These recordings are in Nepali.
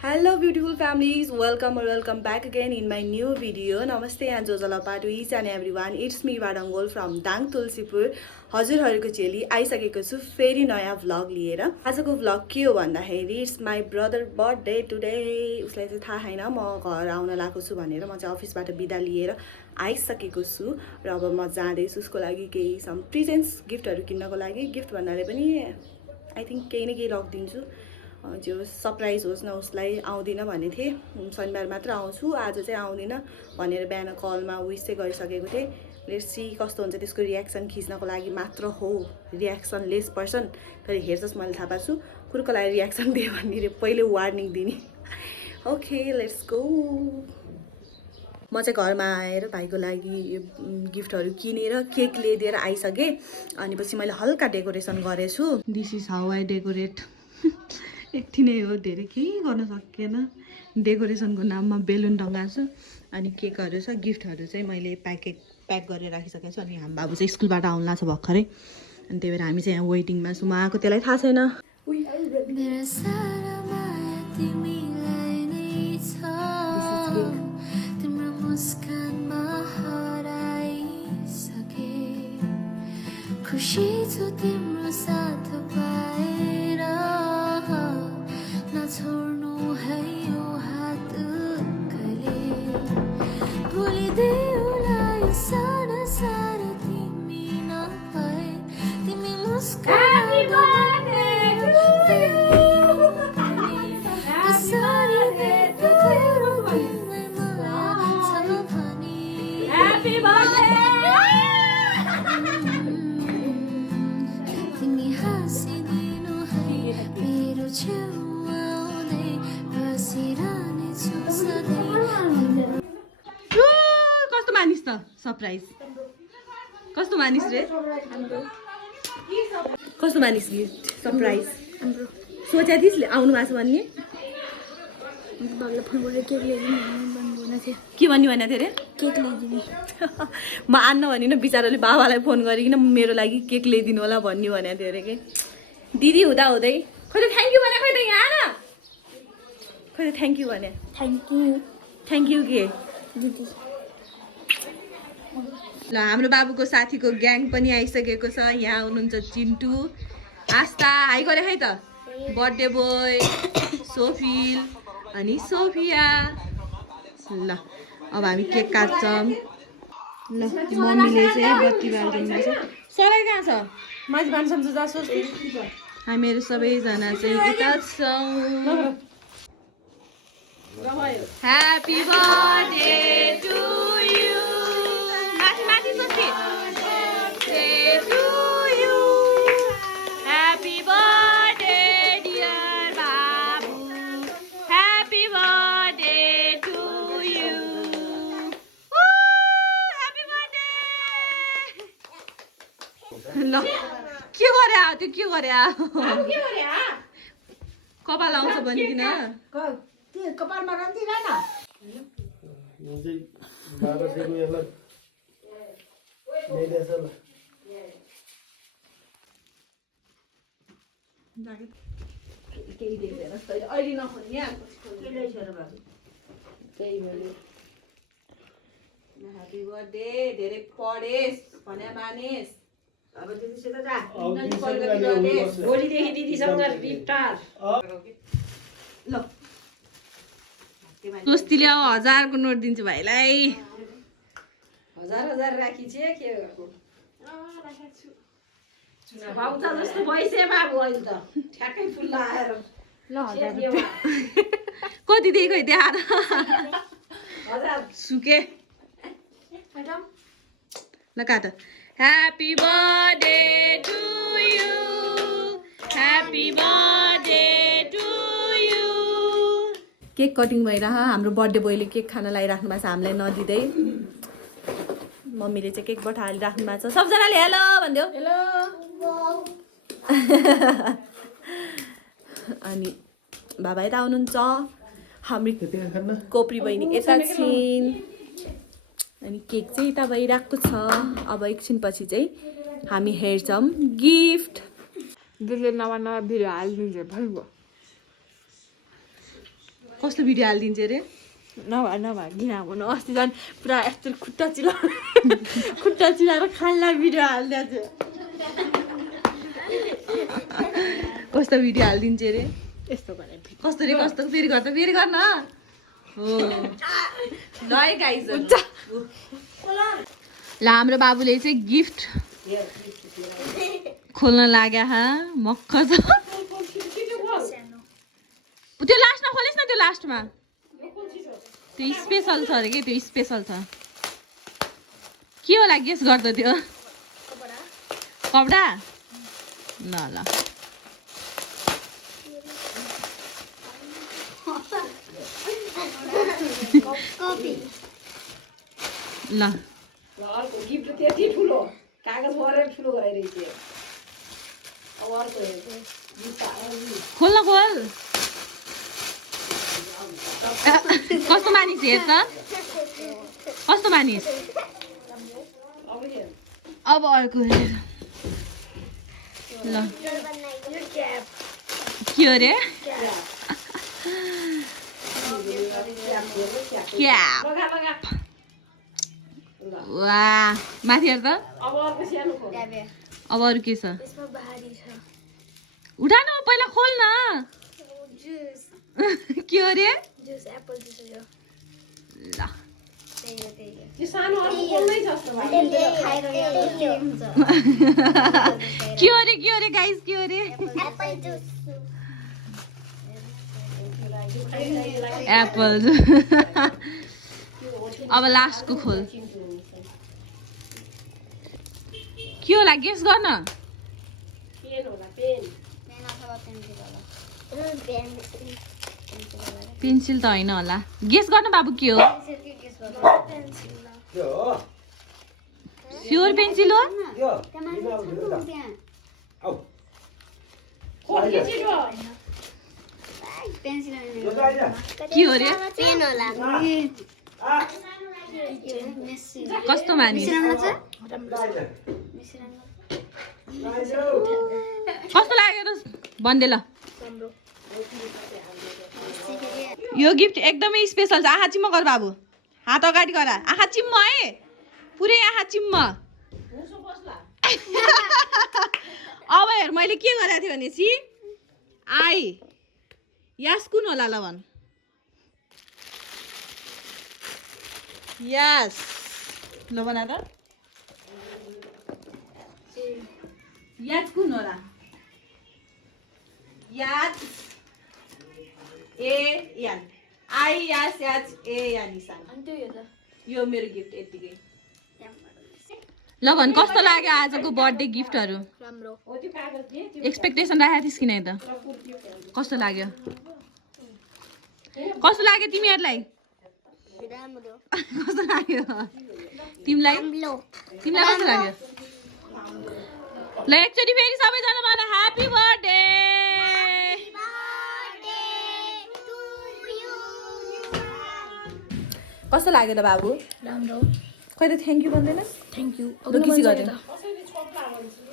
Hello beautiful families, welcome or welcome back again in my new video. Namaste and Jojala to each and everyone. It's me Badangol from Dang Tulsipur. हजुरहरुको चेली आइसकेको छु फेरि नयाँ भ्लग लिएर। आजको भ्लग के हो भन्दाखेरि it's my brother birthday today. उसलाई चाहिँ थाहा छैन म घर आउन लागेको छु भनेर म चाहिँ अफिसबाट बिदा लिएर आइसकेको छु र अब म जाँदै छु उसको लागि केही सम प्रेजेन्ट्स गिफ्टहरु किन्नको लागि। गिफ्ट भन्नाले पनि आई थिंक केही न केही लगिदिन्छु जो सरप्राइज होस् न उसलाई। आउँदिन भने थिए शनिबार मात्र आउँछु आज चाहिँ आउँदिन भनेर बिहान कलमा विश चाहिँ गरिसकेको थिए। लेट्स सी कस्तो हुन्छ त्यसको रियाक्सन खिच्नको लागि मात्र हो रियाक्सन लेस पर्सन। तर हेर्छस् मैले थाहा पाछु कुरको लागि रियाक्सन दिए भने पहिले वार्निङ दिने। Okay let's go. म चाहिँ घरमा आएर भाइको लागि गिफ्टहरु किनेर केक ल्याइदिएर आइसके अनि पछि मैले हल्का डेकोरेसन गरेछु। This is how I decorate. यति नै हो धेरै केही गर्न सकेन। डेकोरेसनको नाममा बेलुन टंगाएको छु अनि केकहरु छ गिफ्टहरु चाहिँ मैले प्याक गरेर राखिसकेको छु। अनि हाम बाबु चाहिँ स्कुलबाट आउन लाग्छ भर्खरै अनि त्यही भएर हामी चाहिँ यहाँ वेटिङमा छु। म आएको त्यसलाई थाहा छैन। खुशी छु तिम्रो साथ पाएर नछोड्नु है यो हात कहिले भुलिदेऊलाई सारा सारा तिमी नभए तिमी मुस्कान कस्तो मानिस त सरप्राइज कस्तो मानिस रे कस्तो मानिस गिफ्ट सरप्राइज सोचे थिइस् आउनु भएको छ भन्ने बाबुलाई फोन गरेर केक ल्याइदिनु भन्नु थियो। के भन्ने भनेको थियो रे केक ल्याइदिनु। म आन्न भनिन बिचाराले बाबालाई फोन गरिकन मेरो लागि केक ल्याइदिनु होला भन्ने भनेको थियो रे के दिदी हुँदा हुँदै खोइ त थ्याङ्क यू भने खोइ त यहाँ आन खोइ त थ्याङ्क यू भने थ्याङ्क यू के दिदी। ल हाम्रो बाबुको साथीको ग्याङ पनि आइसकेको छ। यहाँ हुनुहुन्छ चिन्टु आस्था हाई गरे है त बर्थडे बोय सोफिल अनि सोफिया। ल अब हामी केक काट्छौँ। ल मम्मीले चाहिँ बत्ती बाल्दिनु छ। सबै कहाँ छ माथि भान्सामा जा सोच्दै हामीहरू सबैजना चाहिँ यता छौँ। ह्यापी बर्थडे टु यु माथि माथि सोच्दै to you happy birthday dear babu happy birthday to you happy birthday. ल के गरे त्यो के गरे कपाल आउँछ भनिदिन कपालमा रान्दिन न केही देख्दैन अहिले नखोल्ने ह्यापी बर्थडे धेरै पढेस् भने मानेस्। अब दिदीसित जा भोलिदेखि दिदीसँग रिटायर। ल दोस्ती ल्याऊ 1000 को नोट दिन्छु भाइलाई। 1000 राखी चाहिँ के बाबुता जस्तो भइसक्यो बाबु अहिले त ठ्याक्कै फुल लाएर ल 1000 कति दिएको त्यहाँ 1000 सुके ल काट। Happy birthday to you happy birthday to you. Cake cutting भइरह हाम्रो बर्थडे बोयले केक खान लागिराख्नु भएको छ हामीलाई नदिँदै। मम्मीले चाहिँ केक पठाइराख्नु भएको छ। सबजनाले हेलो भन्दियो हेलो। अनि बाबा यता आउनुहुन्छ हामी कोप्री बहिनी यता छिन् अनि केक चाहिँ यता भइरहेको छ। अब एकछिनपछि चाहिँ हामी हेर्छौँ गिफ्ट। दिदीले नवा भिडियो हालिदिन्छ भइगयो। कस्तो भिडियो हालिदिन्छ अरे नभए घिनाउनु अस्ति झन् पुरा यस्तो खुट्टा चिलाएर खाल्ला भिडियो हालिदिएको कस्तो भिडियो हालिदिन्छ अरे यस्तो गरे कस्तो रे कस्तो फेरि गर्न हो ल है गाइज ल हाम्रो बाबुले चाहिँ गिफ्ट खोल्न लाग्यो मक्ख छ त्यो लास्टमा खोलिस् न त्यो लास्टमा त्यो स्पेसल छ अरे के त्यो स्पेसल छ के होला गेस गर्द त्यो कपडा ल ल अर्को गिफ्ट त्यति ठुलो कागज भरेर ठुलो गराइरहेछ अब अर्को खोल कस्तो मानिस हेर त कस्तो मानिस अब अर्को हेर ल के हो रे क्याप वाह माथि हेर त अब अर्को सानो खोल अब अरू के छ उठा न पहिला खोल न के हो रे ल त्यो सानो अर्को खोल्नै छ जस्तो लाग्यो के हो रे गाइस के हो रे एप्पल अब लास्टको खोल के होला गेस गर्न पेन होला पेन पेन्सिल त होइन होला गेस गर्नु बाबु के हो स्योर पेन्सिल हो के हो रे कस्तो मानिस कस्तो लाग्यो त भन्दै ल यो गिफ्ट एकदमै स्पेसल छ आँखा चिम्म गर बाबु हात अगाडि गर आँखा चिम्म है पुरै आँखा चिम्म अब हेर मैले के गरेको थिएँ भनेपछि आई यस कुन होला ल भन् यस ल बना त याद कुन होला याद ए यान आई यस याच ए यान निशान यो मेरो गिफ्ट यतिकै ल भन् कस्तो लाग्यो आजको बर्थडे गिफ्टहरू एक्सपेक्टेसन राखेको थिइस् किन त कस्तो लाग्यो तिमीहरूलाई कस्तो लाग्यो तिमीलाई कस्तो लाग्यो ल एकचोटि फेरि सबैजना भन ह्यापी बर्थडे कस्तो लाग्यो त बाबु राम्रो खै त थ्याङ्क यू भन्दैन थ्याङ्क यू किसी गर्दैन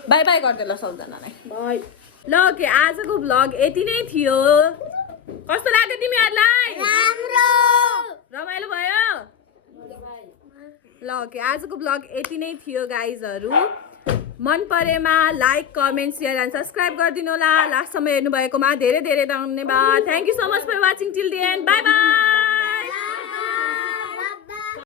बाई बाई गर्दै ल सबजनालाई बाई ल ओके आजको भ्लग यति नै थियो कस्तो लाग्यो तिमीहरूलाई रमाइलो भयो ल ओके आजको भ्लग यति नै थियो गाइजहरू मन परेमा like comment share and subscribe गरिदिनु होला लास्टसम्म हेर्नुभएकोमा धेरै धेरै धन्यवाद thank you so much for watching till the end bye by